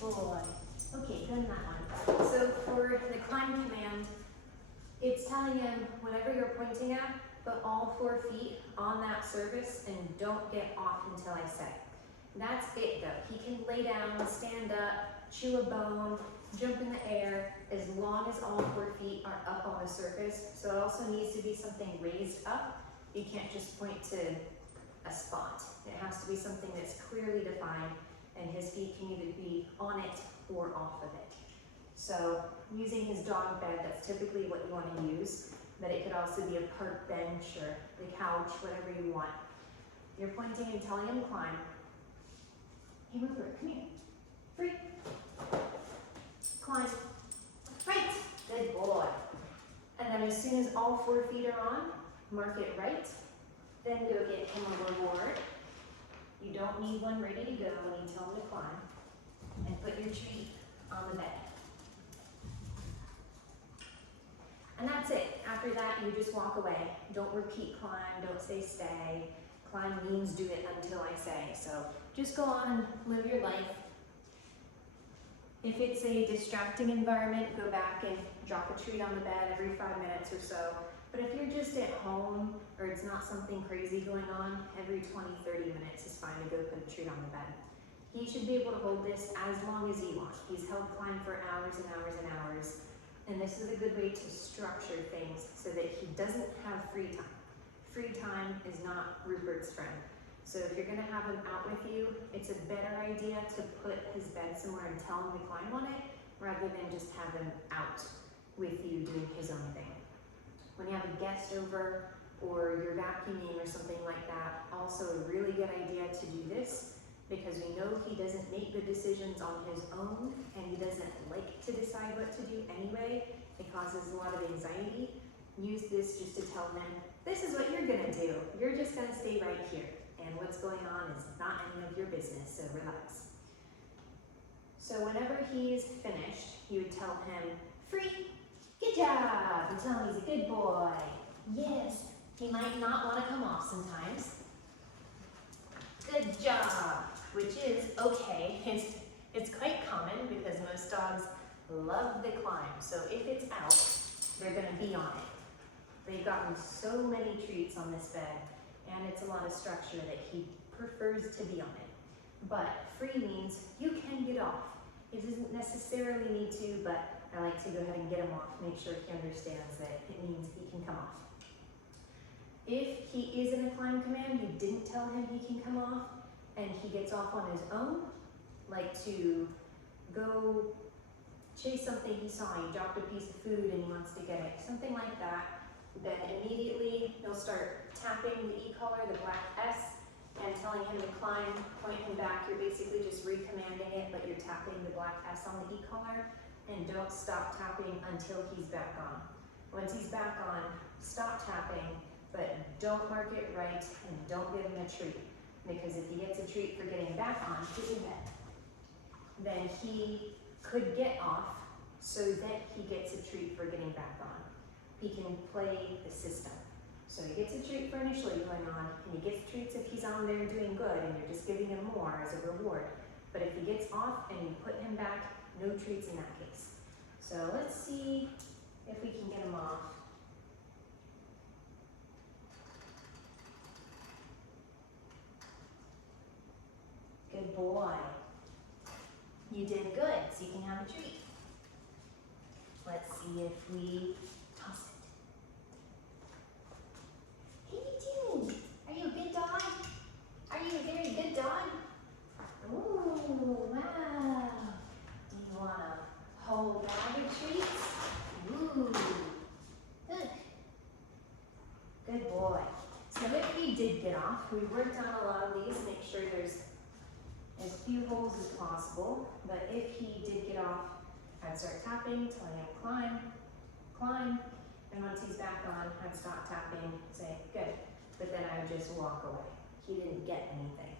Good boy. Okay, done that one. So for the climb command, it's telling him whatever you're pointing at, put all 4 feet on that surface and don't get off until I say. That's it though. He can lay down, stand up, chew a bone, jump in the air, as long as all 4 feet are up on the surface. So it also needs to be something raised up. You can't just point to a spot. It has to be something that's clearly defined, and his feet can either be on it or off of it. So using his dog bed, that's typically what you want to use, but it could also be a park bench or the couch, whatever you want. You're pointing and telling him climb. Hey Rupert, come here. Free. Climb. Right. Good boy. And then as soon as all 4 feet are on, mark it right. Then go get him a reward. You don't need one ready to go when you tell him to climb. And put your treat on the bed. And that's it. After that, you just walk away. Don't repeat climb, don't say stay. Climb means do it until I say. So just go on and live your life. If it's a distracting environment, go back and drop a treat on the bed every 5 minutes or so. But if you're just at home or it's not something crazy going on, every 20, 30 minutes is fine to go put a treat on the bed. He should be able to hold this as long as he wants. He's held climb for hours and hours and hours. And this is a good way to structure things so that he doesn't have free time. Free time is not Rupert's friend. So if you're gonna have him out with you, it's a better idea to put his bed somewhere and tell him to climb on it, rather than just have him out with you doing his own thing. When you have a guest over or you're vacuuming or something like that, also a really good idea to do this, because we know he doesn't make good decisions on his own and he doesn't like to decide what to do anyway. It causes a lot of anxiety. Use this just to tell him, this is what you're gonna do. You're just gonna stay right here. And what's going on is not any of your business, so relax. So whenever he's finished, you would tell him, free, good job, and tell him he's a good boy. Yes, he might not wanna come off sometimes. Good job, which is okay. It's quite common because most dogs love the climb. So if it's out, they're gonna be on it. They've gotten so many treats on this bed, and it's a lot of structure that he prefers to be on it. But free means you can get off. It doesn't necessarily need to, but I like to go ahead and get him off, make sure he understands that it means he can come off. If he is in a climb command, you didn't tell him he can come off, and he gets off on his own, like to go chase something he saw, he dropped a piece of food and he wants to get it, something like that, then immediately he'll start tapping the e-collar, the black S, and telling him to climb, point him back. You're basically just recommanding it, but you're tapping the black S on the e-collar, and don't stop tapping until he's back on. Once he's back on, stop tapping, but don't mark it right and don't give him a treat, because if he gets a treat for getting back on, get in bed, then he could get off so that he gets a treat for getting back on. He can play the system. So he gets a treat for initially going on, and he gets treats if he's on there doing good and you're just giving him more as a reward. But if he gets off and you put him back, no treats in that case. So let's see if we can get him off. Good boy. You did good, so you can have a treat. Let's see if we toss it. Hey, you doing? Are you a good dog? Are you a very good dog? Ooh, wow. Do you want a whole bag of treats? Ooh, good. Good boy. So if he did get off, we worked on a lot of these, make sure there's as few holes as possible, but if he did get off, I'd start tapping, telling him climb, climb, and once he's back on, I'd stop tapping, say good, but then I would just walk away. He didn't get anything.